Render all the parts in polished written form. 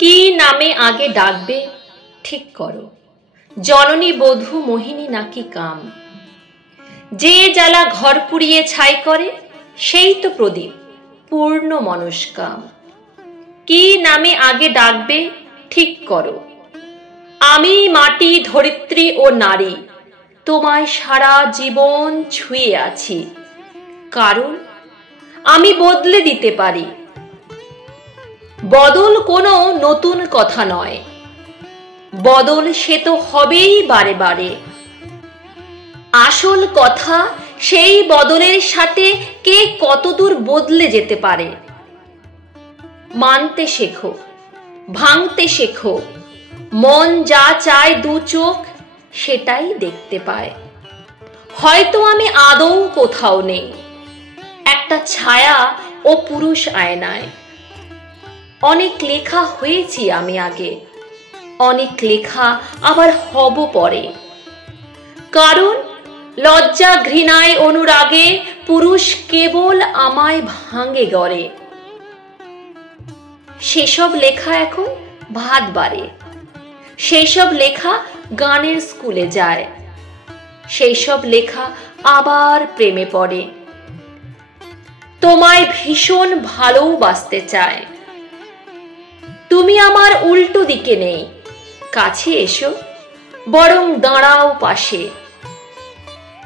কি নামে আগে ডাকবে ঠিক করো, জননী বধূ মোহিনী নাকি কাম। যে জ্বালা ঘর পুড়িয়ে ছাই করে, সেই তো প্রদীপ পূর্ণ মনস্কাম। কি নামে আগে ডাকবে ঠিক করো। আমি মাটি, ধরিত্রী ও নারী, তোমায় সারা জীবন ছুঁয়ে আছি, কারণ আমি বদলে দিতে পারি। বদল কোনো নতুন কথা নয়, বদল সে তো হবেই বারে বারে। আসল কথা সেই বদলের সাথে কে কতদূর বদলে যেতে পারে। মানতে শেখো, ভাঙতে শেখো, মন যা চায় দু চোখ সেটাই দেখতে পায়। হয়তো আমি আদৌ কোথাও নেই, একটা ছায়া ও পুরুষ আয়নায়। অনেক লেখা হয়েছি আমি আগে, অনেক লেখা আবার হব পরে। কারণ লজ্জা, ঘৃণায়, অনুরাগে পুরুষ কেবল আমায় ভাঙে গড়ে। সেসব লেখা এখন ভাত বাড়ে, সেই সব লেখা গানের স্কুলে যায়, সেই সব লেখা আবার প্রেমে পড়ে। তোমায় ভীষণ ভালোবাসতে চায়, তুমি আমার উল্টো দিকে নেই, কাছে এসো, বরং দাঁড়াও পাশে।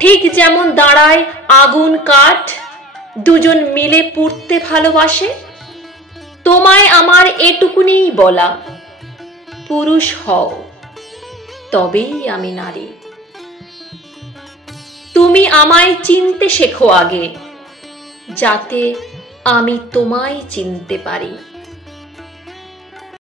ঠিক যেমন দাঁড়ায় আগুন কাঠ, দুজন মিলে পুড়তে ভালোবাসে। তোমায় আমার এটুকুনিই বলা, পুরুষ হও, তবেই আমি নারী। তুমি আমায় চিনতে শেখো আগে, যাতে আমি তোমায় চিনতে পারি।